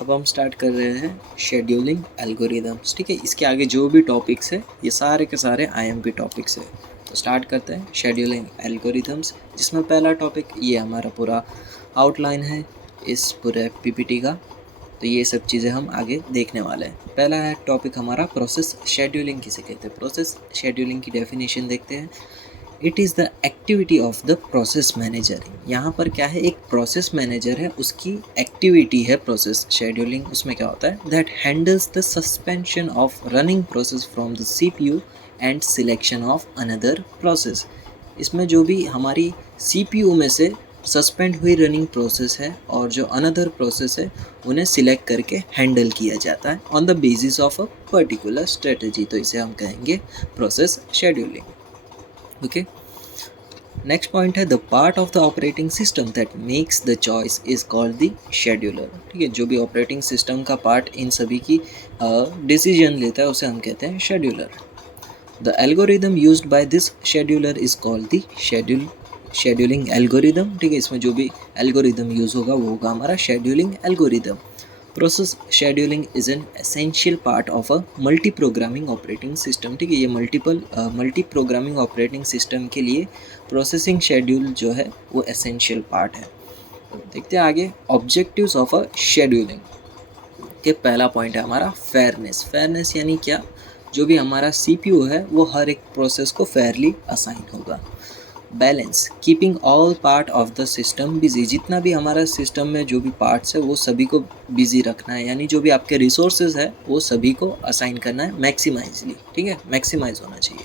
अब हम स्टार्ट कर रहे हैं शेड्यूलिंग एल्गोरिदम्स। ठीक है, इसके आगे जो भी टॉपिक्स है ये सारे के सारे आईएमपी टॉपिक्स है। तो स्टार्ट करते हैं शेड्यूलिंग एल्गोरिदम्स, जिसमें पहला टॉपिक ये हमारा पूरा आउटलाइन है इस पूरे पीपीटी का। तो ये सब चीज़ें हम आगे देखने वाले हैं। पहला है टॉपिक हमारा प्रोसेस शेड्यूलिंग किसे कहते हैं। प्रोसेस शेड्यूलिंग की डेफिनेशन देखते हैं। It is the activity of the process manager. यहाँ पर क्या है, एक प्रोसेस मैनेजर है, उसकी एक्टिविटी है प्रोसेस शेड्यूलिंग। उसमें क्या होता है, that handles the suspension of running process from the CPU and selection of another process. इसमें जो भी हमारी सीपीयू में से सस्पेंड हुई रनिंग प्रोसेस है और जो अनदर प्रोसेस है उन्हें सिलेक्ट करके हैंडल किया जाता है on the basis of a particular strategy. तो इसे हम कहेंगे process scheduling. Okay, next point है the part of the operating system that makes the choice is called the scheduler. ठीक है, जो भी ऑपरेटिंग सिस्टम का पार्ट इन सभी की डिसीजन लेता है उसे हम कहते हैं scheduler. The algorithm used by this scheduler is called the scheduling algorithm. ठीक है, इसमें जो भी एल्गोरिदम यूज़ होगा वो होगा हमारा scheduling algorithm. Process scheduling is an essential part of a multi programming operating system. ठीक है, ये मल्टी प्रोग्रामिंग ऑपरेटिंग सिस्टम के लिए प्रोसेसिंग शेड्यूल जो है वो एसेंशियल पार्ट है। तो देखते हैं आगे ऑब्जेक्टिव्स ऑफ अ शेड्यूलिंग के पहला पॉइंट है हमारा फेयरनेस। फेयरनेस यानी क्या, जो भी हमारा सीपीयू है वो हर एक प्रोसेस को फेयरली असाइन होगा। Balance, keeping all part of the system busy. जितना भी हमारा सिस्टम में जो भी पार्ट्स है वो सभी को बिजी रखना है, यानी जो भी आपके रिसोर्सेज है वो सभी को असाइन करना है मैक्सिमाइजली। ठीक है, मैक्सिमाइज होना चाहिए।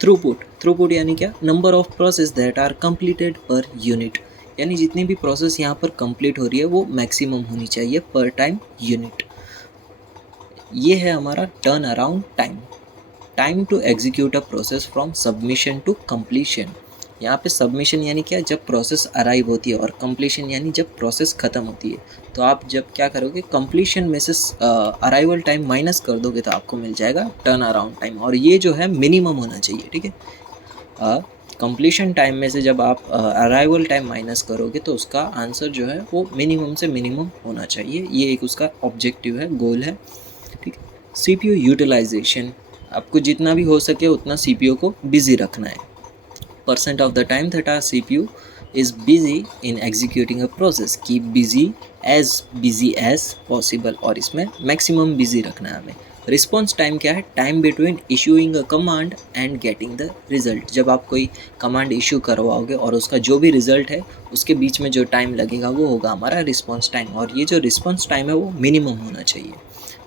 थ्रूपुट, थ्रूपुट यानी क्या, number of process that are completed per unit, यानी जितनी भी प्रोसेस यहाँ पर कंप्लीट हो रही है वो मैक्सिमम होनी चाहिए पर टाइम यूनिट। ये है हमारा turn around time, time to execute a process from submission to completion. यहाँ पे सबमिशन यानी क्या, जब प्रोसेस अराइव होती है, और कंप्लीशन यानी जब प्रोसेस ख़त्म होती है। तो आप जब क्या करोगे, कंप्लीशन में से अराइवल टाइम माइनस कर दोगे तो आपको मिल जाएगा टर्न अराउंड टाइम, और ये जो है मिनिमम होना चाहिए। ठीक है, कंप्लीशन टाइम में से जब आप अराइवल टाइम माइनस करोगे तो उसका आंसर जो है वो मिनिमम से मिनिमम होना चाहिए। ये एक उसका ऑब्जेक्टिव है, गोल है। ठीक है, सीपीयू यूटिलाइजेशन, आपको जितना भी हो सके उतना सीपीयू को बिजी रखना है। Percent of the time that are CPU is busy in executing a process, keep busy as possible, और इसमें मैक्सिमम बिजी रखना है हमें। रिस्पॉन्स टाइम क्या है, time between issuing a command and getting the result. जब आप कोई कमांड इशू करवाओगे और उसका जो भी रिजल्ट है उसके बीच में जो टाइम लगेगा वो होगा हमारा रिस्पॉन्स टाइम, और ये जो रिस्पॉन्स टाइम है वो मिनिमम होना चाहिए।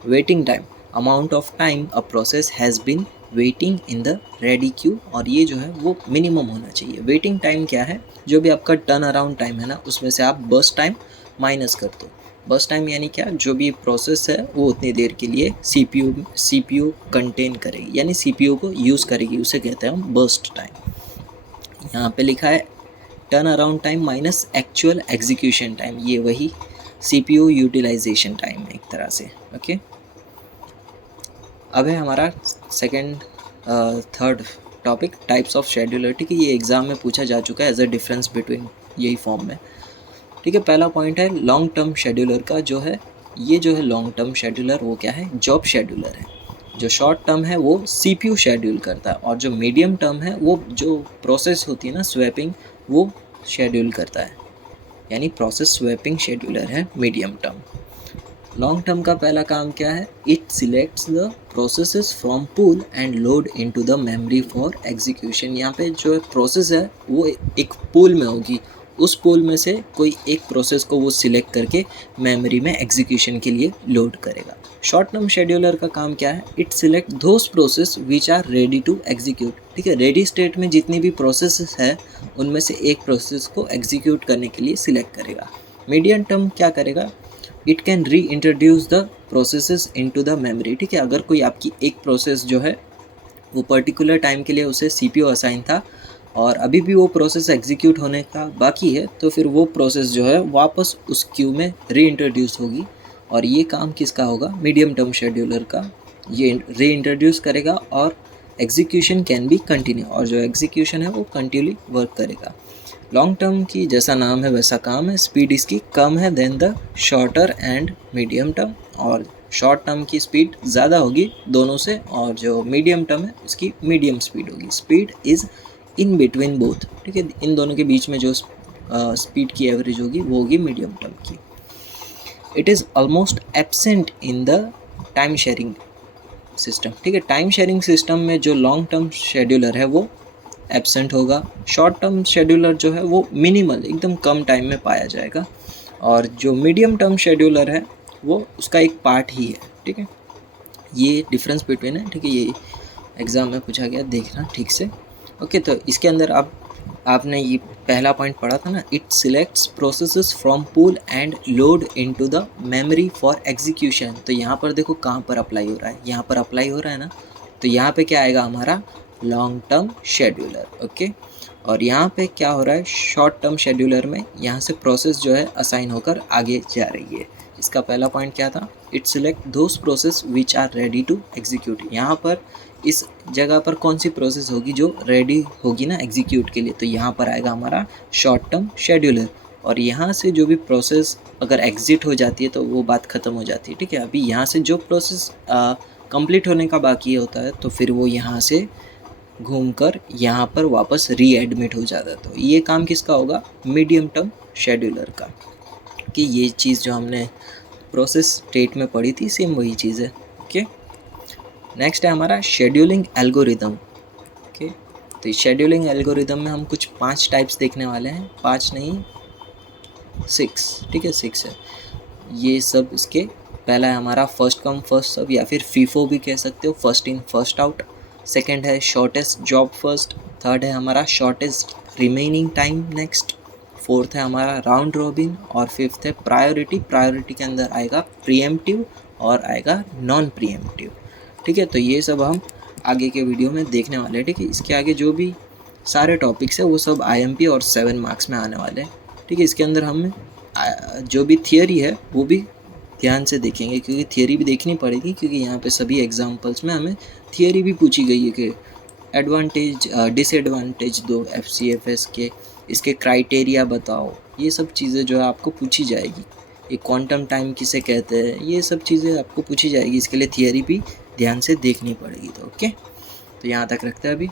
Waiting time, amount of time a process has been waiting in the ready queue, और ये जो है वो मिनिमम होना चाहिए। वेटिंग टाइम क्या है, जो भी आपका टर्न अराउंड टाइम है ना उसमें से आप बर्स्ट टाइम माइनस कर दो। बर्स्ट टाइम यानी क्या, जो भी प्रोसेस है वो उतनी देर के लिए सीपीयू कंटेन करेगी, यानी सीपीयू को यूज़ करेगी, उसे कहते हैं हम बर्स्ट टाइम। यहाँ पे लिखा है turn around time minus actual execution time, ये वही सीपीयू यूटिलाइजेशन टाइम है एक तरह से। ओके, अब है हमारा second third topic types of scheduler. ठीक है, ये एग्ज़ाम में पूछा जा चुका है एज अ डिफरेंस बिटवीन, यही फॉर्म में। ठीक है, पहला पॉइंट है लॉन्ग टर्म शेड्यूलर का, जो है ये जो है लॉन्ग टर्म शेड्यूलर वो क्या है, जॉब शेड्यूलर है। जो शॉर्ट टर्म है वो सीपीयू शेड्यूल करता है, और जो मीडियम टर्म है वो जो प्रोसेस होती है ना स्वैपिंग, वो शेड्यूल करता है, यानी प्रोसेस स्वैपिंग शेड्यूलर है मीडियम टर्म। लॉन्ग टर्म का पहला काम क्या है, it selects the processes from pool and load into the memory for execution. यहाँ पे जो प्रोसेस है वो एक पूल में होगी, उस पूल में से कोई एक प्रोसेस को वो सिलेक्ट करके मेमोरी में एग्जीक्यूशन के लिए लोड करेगा। शॉर्ट टर्म शेड्यूलर का काम क्या है, it select those process which are ready to execute. ठीक है, रेडी स्टेट में जितनी भी प्रोसेस है उनमें से एक प्रोसेस को एग्जीक्यूट करने के लिए सिलेक्ट करेगा। मीडियम टर्म क्या करेगा, इट कैन री introduce the processes into the memory. ठीक है, अगर कोई आपकी एक प्रोसेस जो है वो पर्टिकुलर टाइम के लिए उसे सीपीयू असाइन था और अभी भी वो प्रोसेस एग्जीक्यूट होने का बाकी है, तो फिर वो प्रोसेस जो है वापस उस क्यू में री इंट्रोड्यूस होगी, और ये काम किसका होगा, मीडियम टर्म शेड्यूलर का। ये री इंट्रोड्यूस करेगा और एग्जीक्यूशन कैन बी कंटिन्यू, और जो एग्जीक्यूशन है वो कंटिन्यूली वर्क करेगा। लॉन्ग टर्म की जैसा नाम है वैसा काम है, स्पीड इसकी कम है than the shorter and medium term, और शॉर्ट टर्म की स्पीड ज़्यादा होगी दोनों से, और जो मीडियम टर्म है उसकी मीडियम स्पीड होगी। Speed is in between both, ठीक है, इन दोनों के बीच में जो स्पीड की एवरेज होगी वो होगी मीडियम टर्म की। It is almost absent in the time sharing system, ठीक है, टाइम शेयरिंग सिस्टम में जो लॉन्ग टर्म शेड्यूलर है वो एब्सेंट होगा, शॉर्ट टर्म शेड्यूलर जो है वो मिनिमल एकदम कम टाइम में पाया जाएगा, और जो मीडियम टर्म शेड्यूलर है वो उसका एक पार्ट ही है, ठीक है। ये डिफरेंस बिटवीन है, ठीक है, ये एग्ज़ाम में पूछा गया, देखना ठीक से। ओके, तो इसके अंदर आपने ये पहला पॉइंट पढ़ा था ना, it selects processes from pool and load into the memory for execution. तो यहाँ पर देखो कहाँ पर अप्लाई हो रहा है, यहाँ पर अप्लाई हो रहा है ना, तो यहाँ पे क्या आएगा हमारा लॉन्ग टर्म शेड्यूलर, ओके। और यहाँ पे क्या हो रहा है, शॉर्ट टर्म शेड्यूलर में यहाँ से प्रोसेस जो है असाइन होकर आगे जा रही है। इसका पहला पॉइंट क्या था, it select those process which are ready to execute. यहाँ पर इस जगह पर कौन सी प्रोसेस होगी जो रेडी होगी ना एग्जीक्यूट के लिए, तो यहाँ पर आएगा हमारा शॉर्ट टर्म शेड्यूलर। और यहाँ से जो भी प्रोसेस अगर एग्जिट हो जाती है तो वो बात ख़त्म हो जाती है, ठीक है। अभी यहाँ से जो प्रोसेस कंप्लीट होने का बाकी होता है तो फिर वो यहाँ से घूमकर यहाँ पर वापस रीएडमिट हो जाता है। तो ये काम किसका होगा, मीडियम टर्म शेड्यूलर का, कि ये चीज़ जो हमने प्रोसेस स्टेट में पढ़ी थी सेम वही चीज़ है, ओके। नेक्स्ट है हमारा शेड्यूलिंग एल्गोरिदम, ओके। तो शेड्यूलिंग एल्गोरिदम में हम कुछ 5 टाइप्स देखने वाले हैं, 5 नहीं 6, ठीक है, 6 है ये सब। इसके पहला है हमारा फर्स्ट कम फर्स्ट सर्व, या फिर फीफो भी कह सकते हो, first in first out. Second है शॉर्टेस्ट जॉब फर्स्ट। थर्ड है हमारा shortest remaining time next. Fourth है हमारा राउंड रॉबिन, और फिफ्थ है प्रायोरिटी। प्रायोरिटी के अंदर आएगा प्रीएम्प्टिव और आएगा नॉन प्रीएम्प्टिव, ठीक है। तो ये सब हम आगे के वीडियो में देखने वाले हैं, ठीक है। इसके आगे जो भी सारे टॉपिक्स है वो सब IMP और 7 मार्क्स में आने वाले हैं, ठीक है। इसके अंदर हमें जो भी थियोरी है वो भी ध्यान से देखेंगे, क्योंकि थियोरी भी देखनी पड़ेगी, क्योंकि यहाँ पे सभी एग्जांपल्स में हमें थियोरी भी पूछी गई है कि एडवांटेज डिसएडवांटेज दो FCFS के, इसके क्राइटेरिया बताओ, ये सब चीज़ें जो है आपको पूछी जाएगी। ये क्वांटम टाइम किसे कहते हैं, ये सब चीज़ें आपको पूछी जाएगी, इसके लिए थियोरी भी ध्यान से देखनी पड़ेगी। तो ओके, तो यहाँ तक रखते हैं अभी।